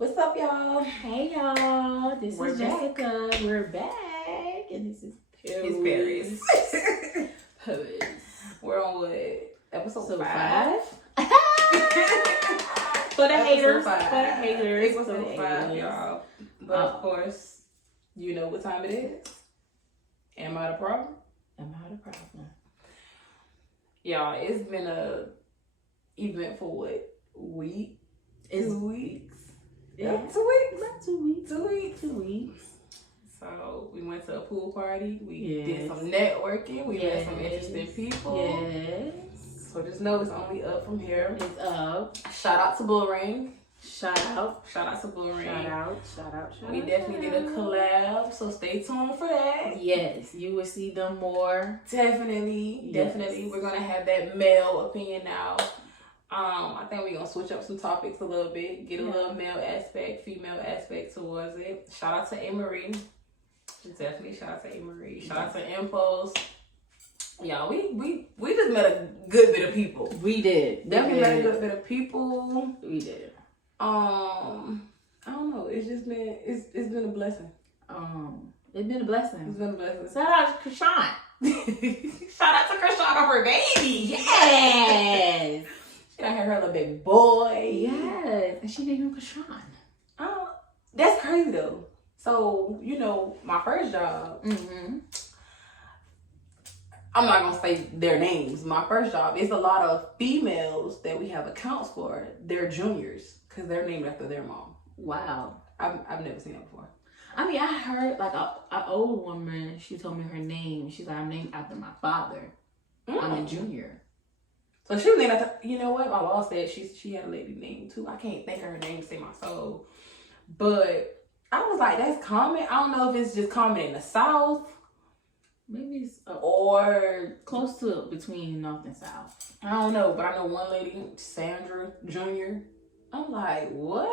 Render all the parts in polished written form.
What's up, y'all? Hey, y'all. This We're is back. Jessica. We're back. And this is It's Paris. Paris. We're on what? Episode So 5? For the haters. Episode 5. For the haters. For the Episode 5, haters. y'all. But of course, you know what time it is. Am I the problem? Am I the problem? Y'all, it's been a event for what? Week? 2 weeks? Yeah. 2 weeks? About 2 weeks. 2 weeks. 2 weeks. So we went to a pool party. We Yes. did some networking. We met some Yes. interesting people. Yes. So just know it's only up from here. It's up. Shout out to Bull Ring. Shout out. Shout out to Bull Ring. Shout out. Shout out. Shout We out. definitely did a collab, so stay tuned for that. Yes. You will see them more. Definitely, Yes. definitely. We're gonna have that male opinion now. I think we're gonna switch up some topics a little bit, get a little male aspect, female aspect towards it. Shout out to A. Marie. Definitely shout out to A. Marie. Shout out to Impulse. Y'all, we just met a good bit of people. We did. Definitely met a good bit of people. We did. I don't know. It's just been it's been a blessing. It's been a blessing. It's been a blessing. Shout out to Krishan. Shout out to Krishan on her baby. Yes. She done had her little baby boy. Yes. And she named him Krishan. That's crazy though. So, you know, my first job, Mm-hmm. I'm not gonna say their names. My first job is a lot of females that we have accounts for. They're juniors because they're named after their mom. Wow. I've never seen that before. I mean, I heard like an old woman, she told me her name. She's like, I'm named after my father. I'm a junior. So she was named after, you know what? My boss said she had a lady name too. I can't think of her name to save my soul. But I was like, that's common. I don't know if it's just common in the South. Maybe it's Or close to between North and South. I don't know, but I know one lady, Sandra Jr. I'm like, what?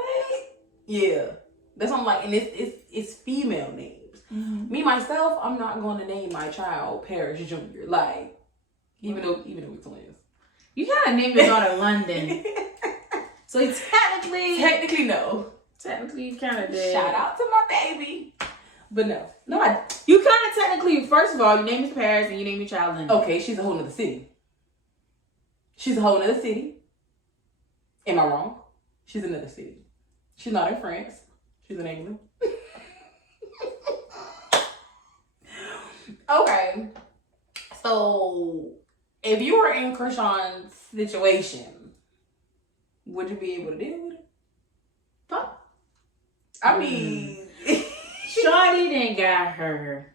Yeah. That's what I'm like, and it's female names. Mm-hmm. Me myself, I'm not going to name my child Paris Jr. Like, even though we're twins. You kind of named your daughter London. So Technically no. Technically you kind of did. Shout out to my baby. But no, You kind of technically, first of all, your name is Paris and you name your child London. okay, she's a whole nother city. She's a whole nother city. Am I wrong? She's another city. She's not in France. She's in England. Okay. So, if you were in Krishan's situation, would you be able to deal with it? Fuck. I mean... Shorty done got her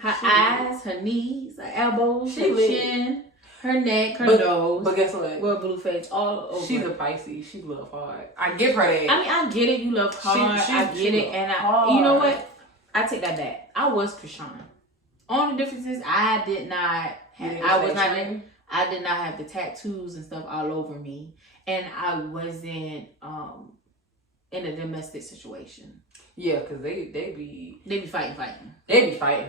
Her eyes, her knees, her elbows, She her lit. chin, her neck, her But- nose. But guess what? With blue face all over. She's a Pisces. She love hard. I give her that. I mean, I get it. You love hard. I she get it, love and hard. you know what? I take that back. I was Krishan. Only difference is I did not have. I did not have the tattoos and stuff all over me, and I wasn't in a domestic situation. Yeah, cause they be fighting.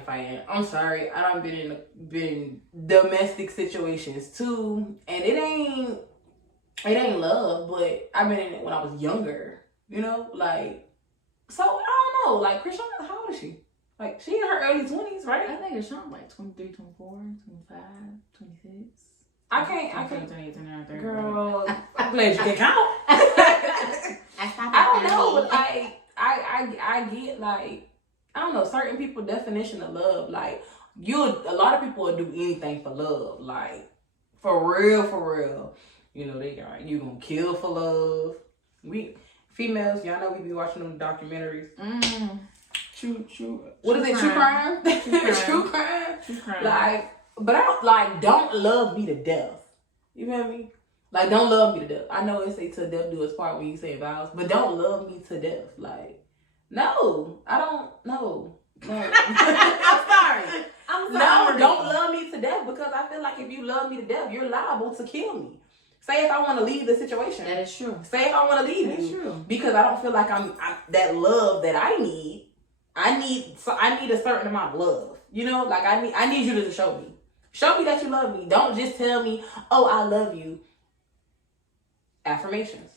fighting. I'm sorry, I done been in domestic situations too, and it ain't love, but I've been in it when I was younger. You know, like, so I don't know. Like, Krishan, how old is she? Like, she in her early 20s, right? I think Krishan like 23, 24, 25, 26. I can't. 28, 29, 30. Girl, I'm glad you can count. I don't know, but like, I get like, I don't know, certain people definition of love, like, a lot of people will do anything for love, like, for real. You know, you gonna kill for love. We females, y'all know we be watching them documentaries. True. What is it? True crime? True crime. Like, but I don't don't love me to death. You feel me? Like, don't love me to death. I know it say till death do us part when you say vows, but don't love me to death. Like, no, I don't. No. I'm sorry. No, don't love me to death, because I feel like if you love me to death, you're liable to kill me. Say if I want to leave the situation. That is true. Say if I want to leave That's you, true. because I don't feel like I'm that love that I need. I need a certain amount of love. You know, like I need you to show me. Show me that you love me. Don't just tell me, oh, I love you. Affirmations.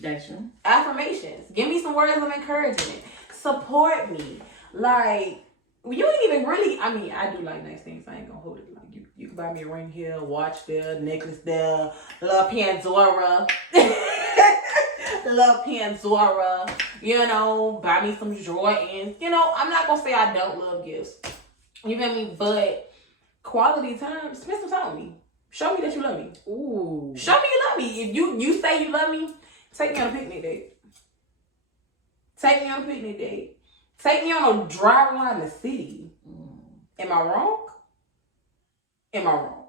That's true. Affirmations. Give me some words of encouragement. Support me. Like, you ain't even really, I mean, I do like nice things. I ain't gonna hold it. Like, you can buy me a ring here, watch there, necklace there, love Pandora. Love Pandora. You know, buy me some Jordans. You know, I'm not gonna say I don't love gifts. You feel me? But quality time, spend some time with me. Show me that you love me. Ooh. Show me you love me. If you say you love me, take me on a picnic date. Take me on a picnic date. Take me on a drive around the city. Am I wrong? Am I wrong?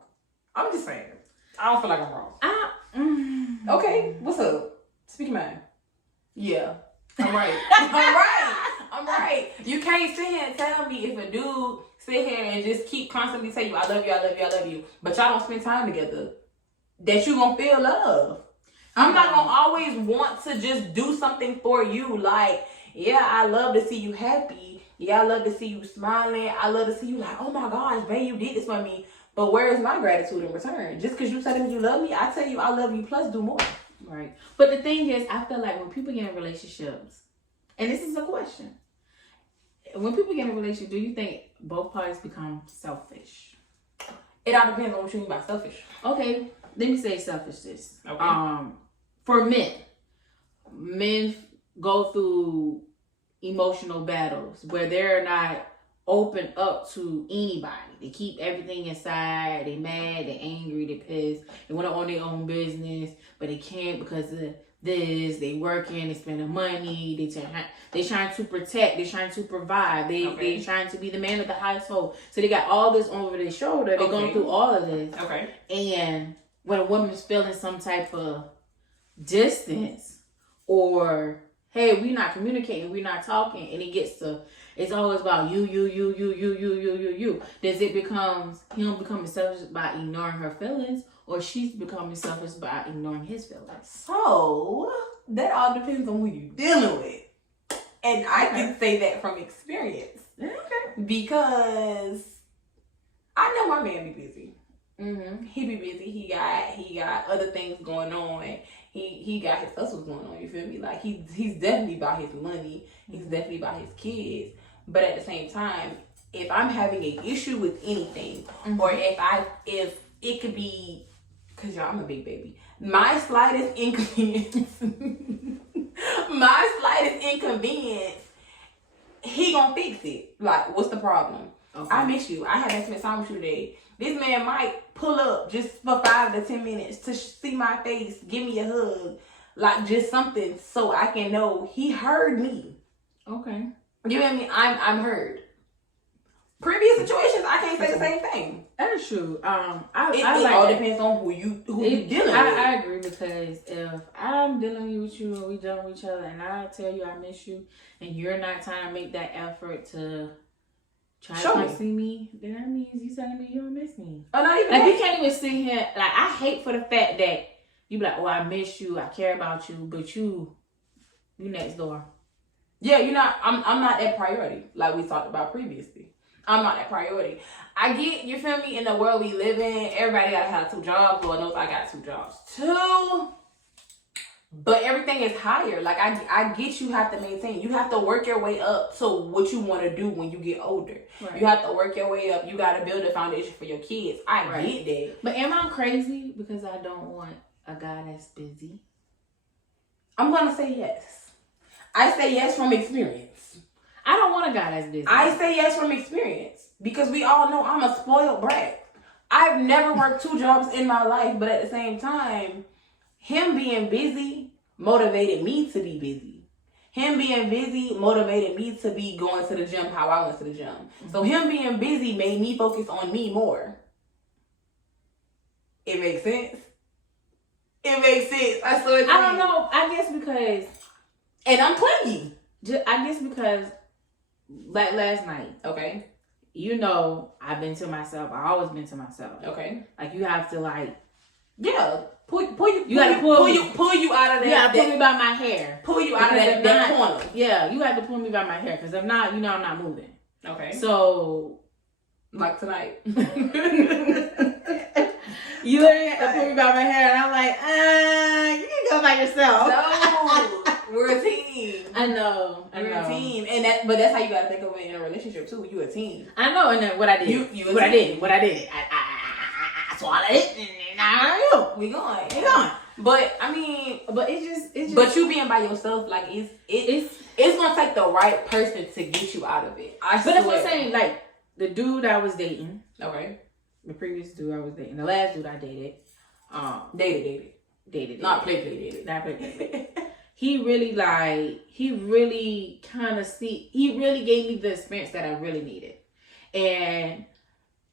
I'm just saying. I don't feel like I'm wrong. Okay, what's up? Speak your mind. Yeah, I'm right. I'm right. You can't sit here and tell me if a dude sit here and just keep constantly telling you, I love you, I love you, I love you, but y'all don't spend time together, that you gonna feel love. I'm not gonna always want to just do something for you. Like, yeah, I love to see you happy. Yeah, I love to see you smiling. I love to see you like, oh my gosh, babe, you did this for me. But where is my gratitude in return? Just because you tell me you love me, I tell you I love you plus do more. Right. But the thing is, I feel like when people get in relationships, and this is a question, when people get in a relationship, do you think both parties become selfish? It all depends on what you mean by selfish. Okay, let me say selfishness. Okay. For men go through emotional battles where they're not open up to anybody. They keep everything inside. They mad, they angry, they pissed. They want to own their own business, but they can't because of this. They working, they spending money. They trying to protect. They trying to provide. They trying to be the man of the household. So they got all this over their shoulder. They're going through all of this. Okay. And when a woman's feeling some type of distance, or hey, we're not communicating, we're not talking, and it gets to, it's always about you. Does it becomes him becoming selfish by ignoring her feelings, or she's becoming selfish by ignoring his feelings? So that all depends on who you're dealing with, and I can say that from experience. Okay. Because I know my man be busy. Mm-hmm. He be busy. He got other things going on. He got his hustles going on. You feel me? Like he's definitely about his money. He's definitely about his kids. But at the same time, if I'm having an issue with anything, or if it could be, cause y'all, I'm a big baby. My slightest inconvenience, he gonna fix it. Like, what's the problem? Okay. I miss you. I haven't spent time with you today. This man might pull up just for 5 to 10 minutes to see my face, give me a hug, like just something so I can know he heard me. Okay. You know what I mean? I'm heard. Previous situations, I can't say the same thing. That is true. It all depends on who you dealing with. I agree, because if I'm dealing with you and we dealing with each other and I tell you I miss you and you're not trying to make that effort to try to come see me, then that means you telling me you don't miss me. Oh, not even like that. You can't even sit here. Like, I hate for the fact that you be like, oh, I miss you, I care about you, but you next door. Yeah, you're not. I'm not that priority like we talked about previously. I'm not that priority. I get, you feel me, in the world we live in, everybody gotta have 2 jobs. Lord knows I got 2 jobs too. But everything is higher. Like, I get you have to maintain. You have to work your way up to what you want to do when you get older. Right. You have to work your way up. You got to build a foundation for your kids. I get that. But am I crazy because I don't want a guy that's busy? I'm going to say yes. I say yes from experience. I don't want a guy that's busy. I say yes from experience because we all know I'm a spoiled brat. I've never worked 2 jobs in my life, but at the same time, him being busy motivated me to be busy. Him being busy motivated me to be going to the gym how I went to the gym. Mm-hmm. So him being busy made me focus on me more. It makes sense. It makes sense. I don't know. I guess because... And I'm clingy. I guess because, like last night. Okay. You know, I've been to myself. I always been to myself. Okay. Like, you have to, like... Yeah. Pull you out of that. You gotta pull me by my hair. Pull you out of that corner. Yeah, you have to pull me by my hair, because if not, you know I'm not moving. Okay. So, Like tonight. You literally had to pull me by my hair, and I'm like, you can go by yourself. No, we're a team. I know. We're a team, and but that's how you gotta think of it in a relationship too. You a team. I know, and then what I did. What I did. I swallowed it, and now we going. But I mean, but it's just. But you being by yourself, like it's gonna take the right person to get you out of it. But that's what I'm saying. Like the dude I was dating. Okay. The previous dude I was dating. The last dude I dated. Dated. Not play. Not play. He really kind of he really gave me the experience that I really needed. And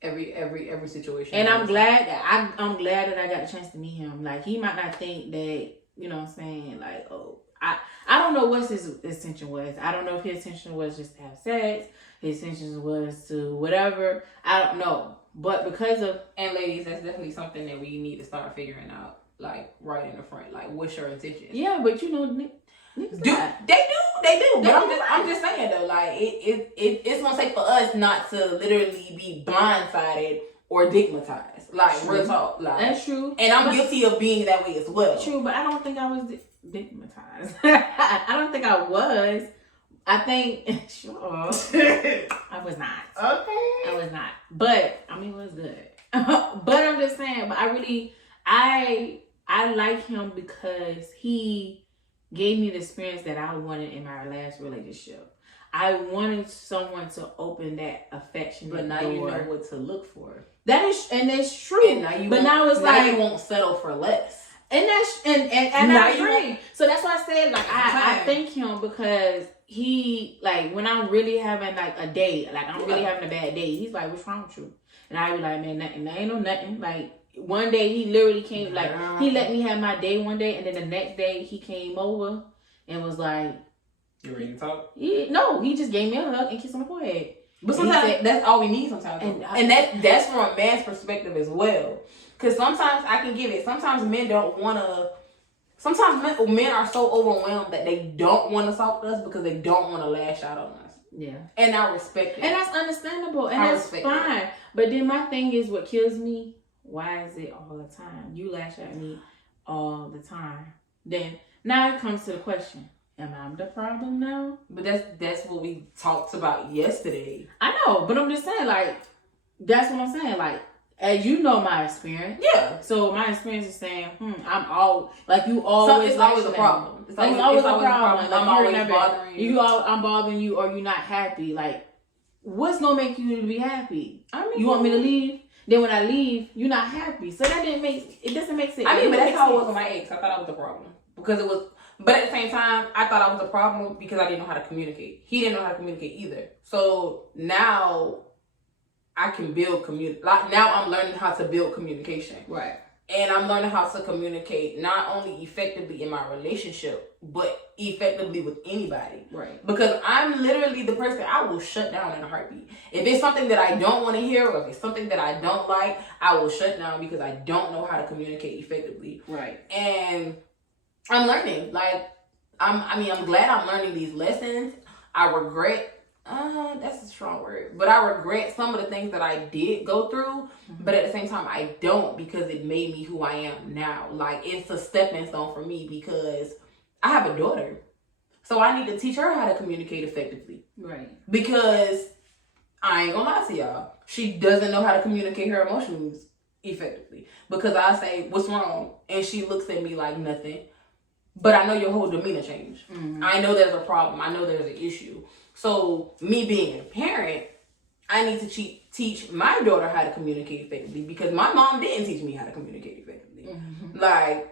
every situation. And I'm glad that I'm glad that I got the chance to meet him. Like he might not think that, you know what I'm saying, like, oh, I don't know what his intention was. I don't know if his intention was just to have sex, his intention was to whatever. I don't know. But because of, and ladies, that's definitely something that we need to start figuring out, like right in the front. Like, what's your intention? Yeah, but you know, they do. But I'm just saying though, like it's gonna take for us not to literally be blindsided or stigmatized. Like true. Real talk, like that's true. And I'm guilty of being that way as well. True, but I don't think I was stigmatized. I don't think I was. I think sure I was not. Okay, I was not. But I mean, it was good. But I'm just saying. But I like him because he gave me the experience that I wanted in my last relationship. I wanted someone to open that affection. But now door. You know what to look for. That's true. And now you won't settle for less. And I agree. So that's why I said, like, I thank him because he, like, when I'm really having like a day, like I'm really having a bad day, he's like, what's wrong with you? And I be like, man, nothing. There ain't no nothing. Like, one day he literally came, like, he let me have my day one day, and then the next day he came over and was like, you ready to talk? He just gave me a hug and kiss on the forehead. But sometimes that's all we need sometimes. And that's from a man's perspective as well. Because sometimes I can give it. Sometimes men don't want to. Sometimes men are so overwhelmed that they don't want to talk to us because they don't want to lash out on us. Yeah. And I respect it. And that's understandable. And that's fine. But then my thing is, what kills me, why is it all the time? You lash at me all the time. Then now it comes to the question, am I the problem now? But that's what we talked about yesterday. I know, but I'm just saying, like, that's what I'm saying. Like, as you know my experience. Yeah. So my experience is saying, I'm all, like, you always. It's always a problem. It's always a problem. Like, I'm always bothering you. I'm bothering you, or you're not happy. Like, what's gonna make you to be happy? I mean, you want me to leave? Then when I leave, you're not happy. So that it doesn't make sense. I mean, but that's how it was with my ex. I thought I was the problem. Because it was, but at the same time, I thought I was the problem because I didn't know how to communicate. He didn't know how to communicate either. So now I can build like now I'm learning how to build communication. Right. And I'm learning how to communicate not only effectively in my relationship, but effectively with anybody. Right. Because I'm literally the person, I will shut down in a heartbeat. If it's something that I don't want to hear, or if it's something that I don't like, I will shut down because I don't know how to communicate effectively. Right. And I'm learning. Like, I'm glad I'm learning these lessons. I regret, that's a strong word, but I regret some of the things that I did go through, but at the same time, I don't, because it made me who I am now. Like, it's a stepping stone for me because I have a daughter. So I need to teach her how to communicate effectively. Right. Because I ain't gonna lie to y'all, she doesn't know how to communicate her emotions effectively. Because I say, what's wrong? And she looks at me like nothing. But I know your whole demeanor changed. Mm-hmm. I know there's a problem. I know there's an issue. So me being a parent, I need to teach my daughter how to communicate effectively, because my mom didn't teach me how to communicate effectively. Mm-hmm. Like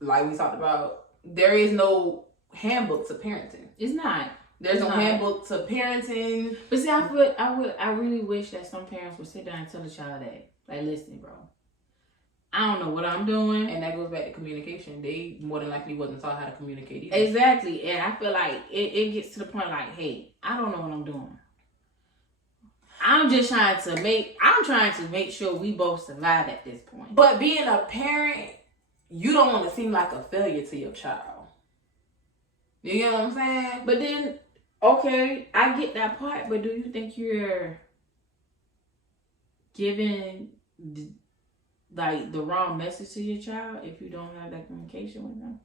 we talked about, there is no handbook to parenting. It's not. There's no handbook to parenting. But see, I really wish that some parents would sit down and tell the child that, like, listen, bro, I don't know what I'm doing. And that goes back to communication. They more than likely wasn't taught how to communicate either. Exactly. And I feel like it gets to the point like, hey, I don't know what I'm doing. I'm trying to make sure we both survive at this point. But being a parent, you don't want to seem like a failure to your child. You get what I'm saying? But then Okay, I get that part, but do you think you're giving the wrong message to your child if you don't have that communication with them?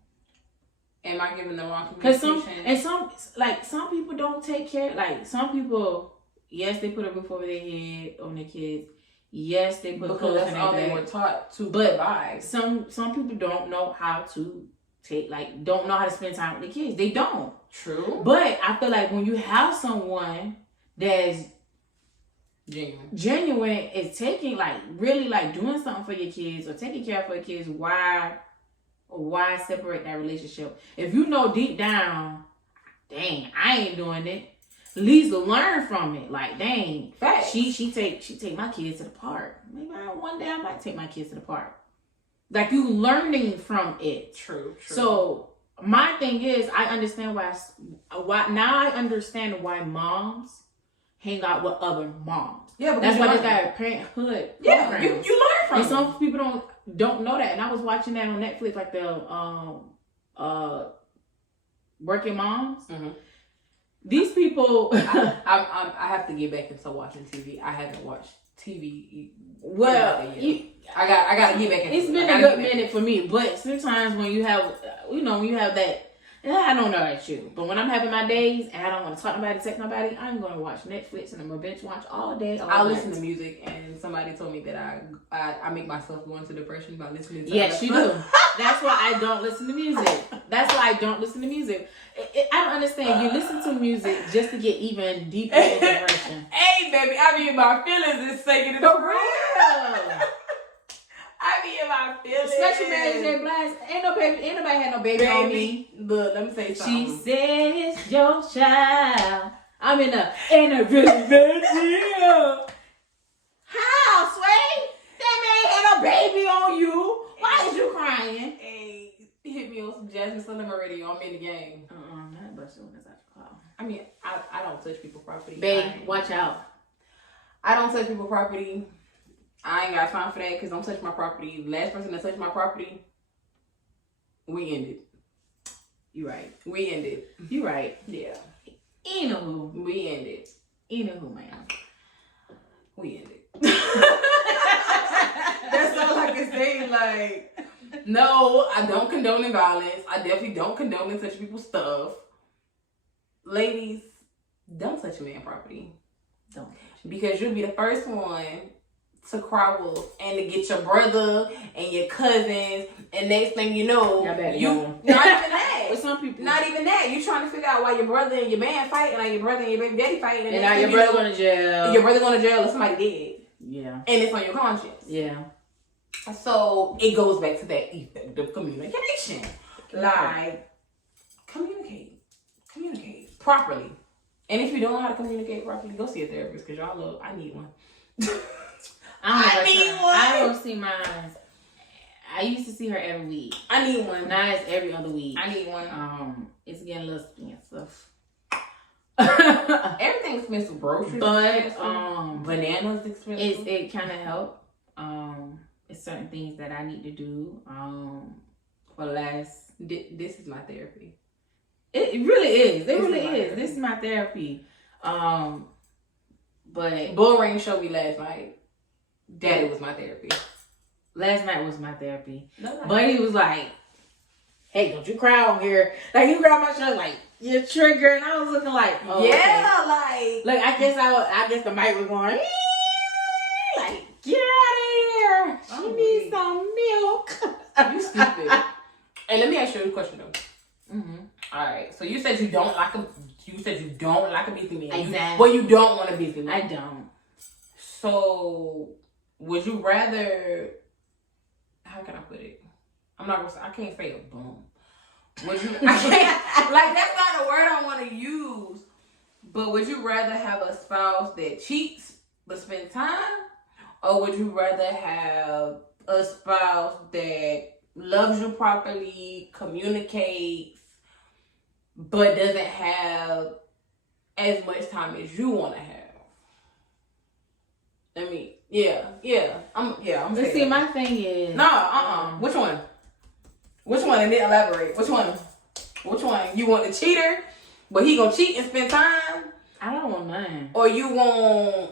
Am I giving the wrong communication? Because some people don't take care. Like some people, yes, they put a roof over their head on their kids. Yes, they put clothes that's in all their they bag. were taught to But provide. some people don't know how to don't know how to spend time with their kids. They don't. True. But I feel like when you have someone that's genuine is taking really doing something for your kids or taking care of your kids, why separate that relationship? If you know deep down, dang, I ain't doing it, at least learn from it. Like, dang, Facts. she take my kids to the park. Maybe one day I might take my kids to the park. Like, you learning from it. True. So my thing is, I understand why now I understand why moms hang out with other moms. Yeah, that's why they got parenthood. Yeah, programs. you learn from and it. some people don't know that. And I was watching that on Netflix, like the Working Moms. Mm-hmm. These people. I have to get back into watching TV. I haven't watched TV. Well, I got to get back into it. It's been a good minute for me, but sometimes when you have that, I don't know about you, but when I'm having my days and I don't want to talk to nobody, text nobody, I'm going to watch Netflix and I'm going to binge watch all day. I listen to music, and somebody told me that I make myself go into depression by listening to Yes, you do. That's why I don't listen to music. I don't understand. You listen to music just to get even deeper in depression. Hey, baby, I be in my feelings and singing it for real. I be in my feelings. Especially Mary J. Blige. Ain't nobody had no baby on me. Look, let me say something. She says your child. I'm in a video. How, Sway? That man had a baby on you. Why is you crying? Hey, hit me on some Jasmine Sullivan radio. I'm in the game. Not but soon as I call. I mean, I don't touch people's property. Babe, watch out. I don't touch people's property. I ain't got time for that because don't touch my property. The last person that touched my property, we ended. You right. We ended. You right. Yeah. Anywho. We ended. Anywho, man. We ended. That's all I can say. Like, no, I don't condone violence. I definitely don't condone touching people's stuff. Ladies, don't touch a man's property. Don't. Because you'll be the first one to cry wolf and to get your brother and your cousins, and next thing you know, not even that. With some people, not even that. You trying to figure out why your brother and your man fighting, like your brother and your baby daddy fighting, and now your brother going to jail. Your brother going to jail or somebody dead. Yeah, and it's on your conscience. Yeah. So it goes back to that effective communication. Like, communicate properly. And if you don't know how to communicate properly, go see a therapist because y'all I need one. I don't see mine. I used to see her every week. I need one. Now it's every other week. I need one. It's getting a little expensive. Everything's expensive. Groceries, but bananas expensive. It kind of help. It's certain things that I need to do. For last. This is my therapy. It really is. It really is. This is my therapy. But Bull Ring showed me last night. Daddy was my therapy. Last night was my therapy. No. But he was like, "Hey, don't you cry on here." Like, he grabbed my shirt like, "You're triggered." And I was looking like, "Oh, yeah, okay." Like I guess the mic was going, like, "Get out of here. She needs some milk." You stupid. Hey, let me ask you a question though. Mm-hmm. All right. So you said you don't like a. You said you don't like a busy man. Exactly. You don't want a busy man. I don't. So, would you rather? How can I put it? I'm not gonna say. I can't say a bum. Would you? I can't. Like, that's not the word I want to use. But would you rather have a spouse that cheats but spend time, or would you rather have a spouse that loves you properly, communicates, but doesn't have as much time as you want to have? I mean, I'm Let's see, my thing is Which one? And then elaborate. Which one? You want the cheater But he gonna cheat and spend time? I don't want none. Or you want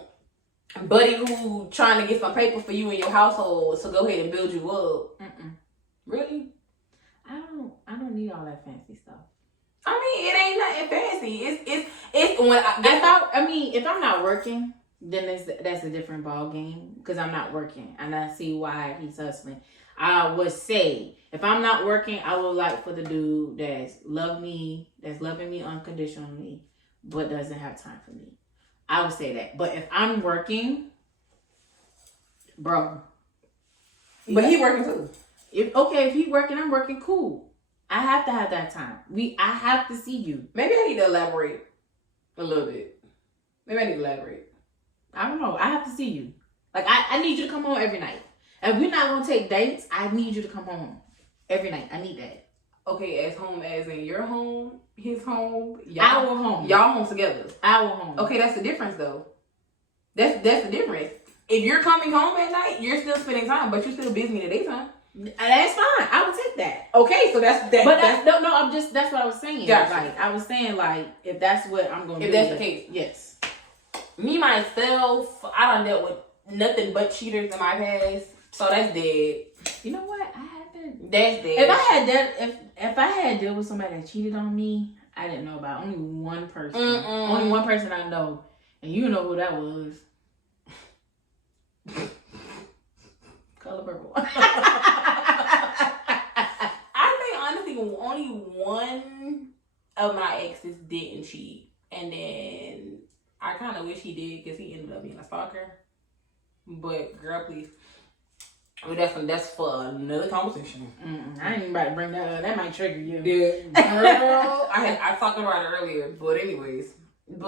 buddy who trying to get some paper for you in your household, so go ahead and build you up? Really? I don't need all that fancy stuff. I mean, it ain't nothing fancy. It's when if I'm not working, then that's a different ball game because I'm not working and I see why he's hustling. I would say if I'm not working, I would like for the dude that's loving me unconditionally, but doesn't have time for me. I would say that. But if I'm working, bro. But he working too. If he working, I'm working, cool. I have to have that time. I have to see you. Maybe I need to elaborate a little bit. Maybe I need to elaborate. I don't know. I have to see you. Like, I need you to come home every night. If we're not going to take dates, I need you to come home every night. I need that. Okay, as home as in your home, his home, our home. Y'all home together. Our home. Okay, that's the difference though. That's the difference. If you're coming home at night, you're still spending time, but you're still busy in the daytime. That's fine. I would take that. Okay, so that's that. But that's what I was saying. Gotcha. Like I was saying, like if that's what I'm gonna do. If that's the case, yes. Me myself, I done dealt with nothing but cheaters in my past, so that's dead. You know what? I haven't. That's dead. If I had dealt with somebody that cheated on me, I didn't know about only one person. Only one person I know, and you know who that was. Color purple. I think honestly, only one of my exes didn't cheat, and then I kind of wish he did because he ended up being a stalker. But girl, please. I mean, that's for another conversation. I ain't even about to bring that up. That might trigger you. Yeah, girl. I talked about it earlier, but anyways, my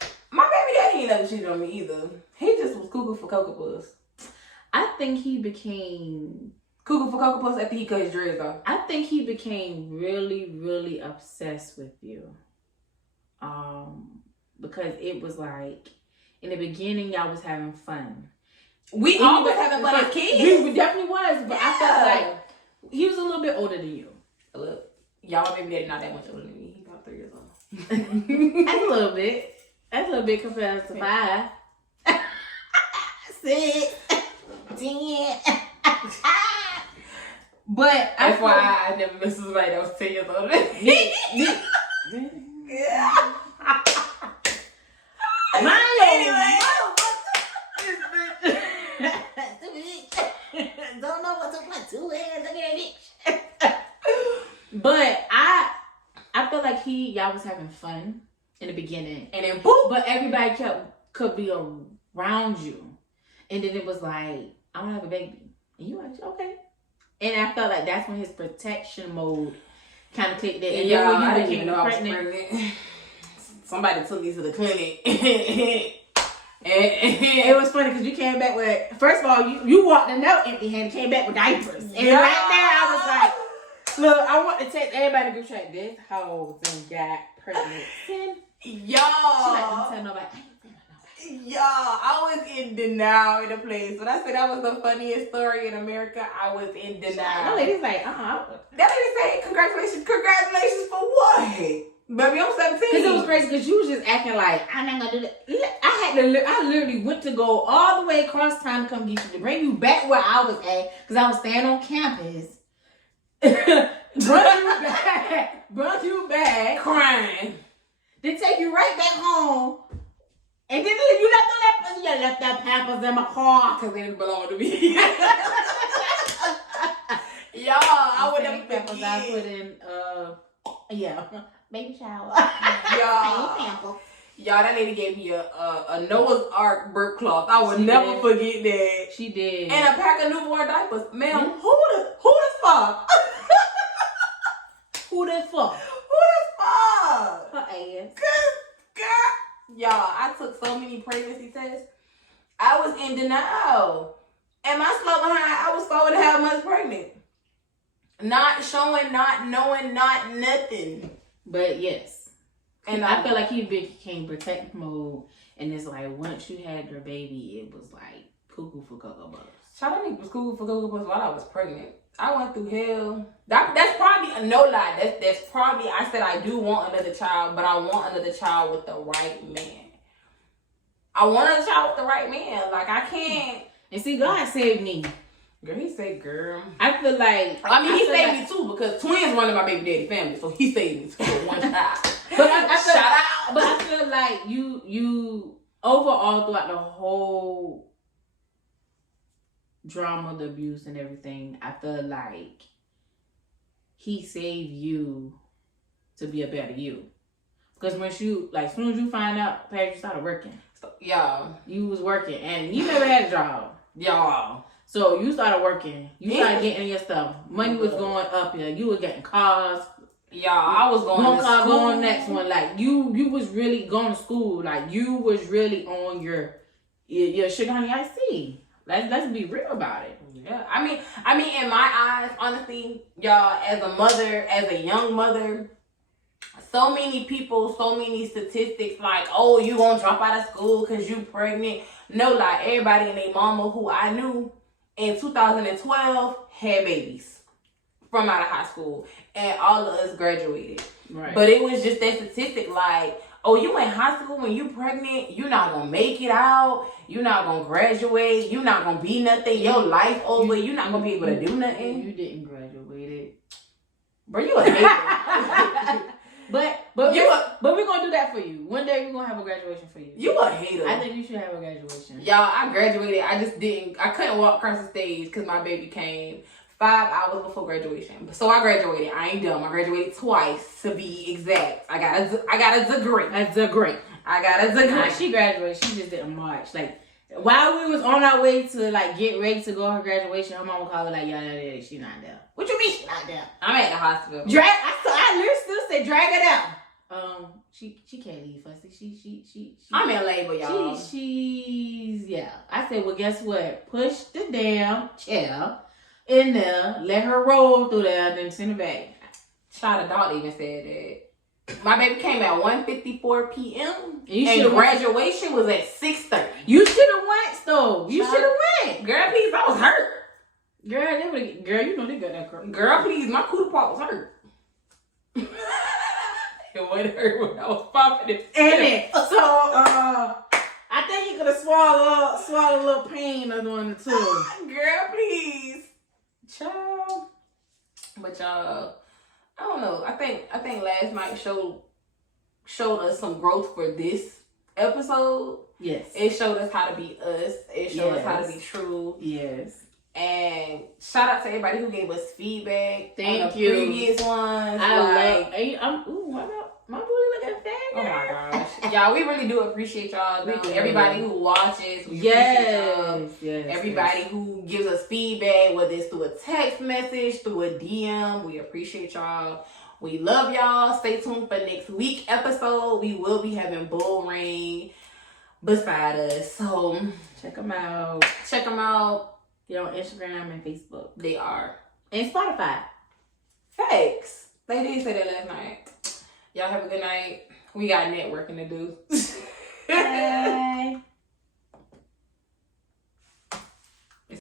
baby daddy ain't never cheated on me either. He just was cuckoo for Cocoa Puffs. I think he became cuckoo for Cocoa Puffs after he cut his dreads off. I think he became really, really obsessed with you. Because it was like in the beginning y'all was having fun. We always having fun as kids. We definitely was, but I felt like he was a little bit older than you. Look, y'all baby daddy not that much older than me. He's about 3 years old. That's a little bit. That's a little bit compared to 5. 6, 10. But that's why I never missed somebody that was 10 years older than me. Yeah. Don't know what to put 2 hands against it. But I feel like y'all was having fun in the beginning, and then boop. But everybody could be around you, and then it was like, I want to have a baby, and you like, okay. And I felt like that's when his protection mode kind of clicked in. And yeah, when you I didn't became even know pregnant, I was pregnant. Somebody took me to the clinic. And it was funny because you came back with, first of all, you walked in there empty-handed, came back with diapers. And right there, I was like, look, I want to text everybody to go check this hoe and got pregnant. Y'all. She like, don't tell nobody. Y'all, I was in denial in the place. When I said that was the funniest story in America, I was in denial. That lady's like, That lady said, congratulations for what? Baby, I'm 17. Because it was crazy because you was just acting like, I'm not going to do that. I literally went to go all the way across town to come get you, to bring you back where I was at, because I was staying on campus. brought you back. Crying. Then take you right back home. And then you left that Pampers in my car. Because they didn't belong to me. Y'all, I would have Pampers I put in, baby shower. Y'all, that lady gave me a Noah's Ark burp cloth. I would never forget that. She did. And a pack of newborn diapers. Ma'am, who the fuck? Who the fuck? Her ass. Girl. Y'all, I took so many pregnancy tests. I was in denial. And my slow behind, I was 4.5 months pregnant. Not showing, not knowing, not nothing. But yes. And I feel like he became protective mode. And it's like, once you had your baby, it was like cuckoo for Cocoa Puffs. Charlotte was cuckoo for Cocoa Puffs while I was pregnant. I went through hell. That's probably no lie. That's probably I said I do want another child, but I want another child with the right man. I want another child with the right man. Like I can't. And see, God saved me. Girl, he said, girl. I feel like he saved me too because twins running my baby daddy family, so he saved me too for one child. But I feel, shout out. But I feel like you overall throughout the whole drama, the abuse, and everything, I feel like he saved you to be a better you. Because once you, like, as soon as you find out, Paris, you started working. So, y'all. You was working, and you never had a job. Y'all. So you started working. You started getting your stuff. Money was going up here. You were getting cars. Y'all, I was going one to car, school. going next one. Like, you was really going to school. Like, you was really on your sugar honey iced tea. Let's be real about it. Yeah, I mean, in my eyes, honestly, y'all, as a mother, as a young mother, so many people, so many statistics, like, oh, you gonna drop out of school because you pregnant. No, like, everybody and their mama who I knew in 2012 had babies from out of high school, and all of us graduated. Right. But it was just that statistic, like, oh, you in high school when you pregnant, you're not gonna make it out, you're not gonna graduate, you're not gonna be nothing, your life over, you're not gonna be able to do nothing. You didn't graduate. Bro, you a hater. But we're gonna do that for you. One day we're gonna have a graduation for you. You a hater. I think you should have a graduation. Y'all, I graduated. I couldn't walk across the stage because my baby came 5 hours before graduation. So I graduated. I ain't dumb. I graduated twice to be exact. I got a degree. A degree. I got a degree. Nah, she graduated. She just didn't march. Like, while we was on our way to, like, get ready to go to her graduation, her mama called her like, yeah, she not there. What you mean she not there? I'm at the hospital. I literally still said drag her down. She can't leave fussy. She I'm in labor, y'all. She's yeah. I said, well, guess what? Push the damn chair in there, let her roll through there, then send her back. Child, the doctor even said that. My baby came at 1:54 p.m. and graduation was at 6:30. You should have went, though. You should have went. Girl, please, I was hurt. Girl, you know they got that crap. Girl, please, my cootie part was hurt. It wouldn't hurt when I was popping it. And so, I think you could have swallowed a little pain or one or two. Girl, please. Child. But y'all, I don't know. I think last night showed us some growth for this episode. Yes. It showed us how to be us. It showed us how to be true. Yes. And shout out to everybody who gave us feedback. Thank on the you. Previous ones. My booty looking fat. Oh my gosh. Y'all, we really do appreciate y'all. Everybody who watches. We Yes. Everybody who gives us feedback, whether it's through a text message, through a DM. We appreciate y'all. We love y'all. Stay tuned for next week episode. We will be having Bull Ring beside us. So check them out. They're on Instagram and Facebook. They are. And Spotify. Facts. They did say that last night. Y'all have a good night. We got networking to do. Bye.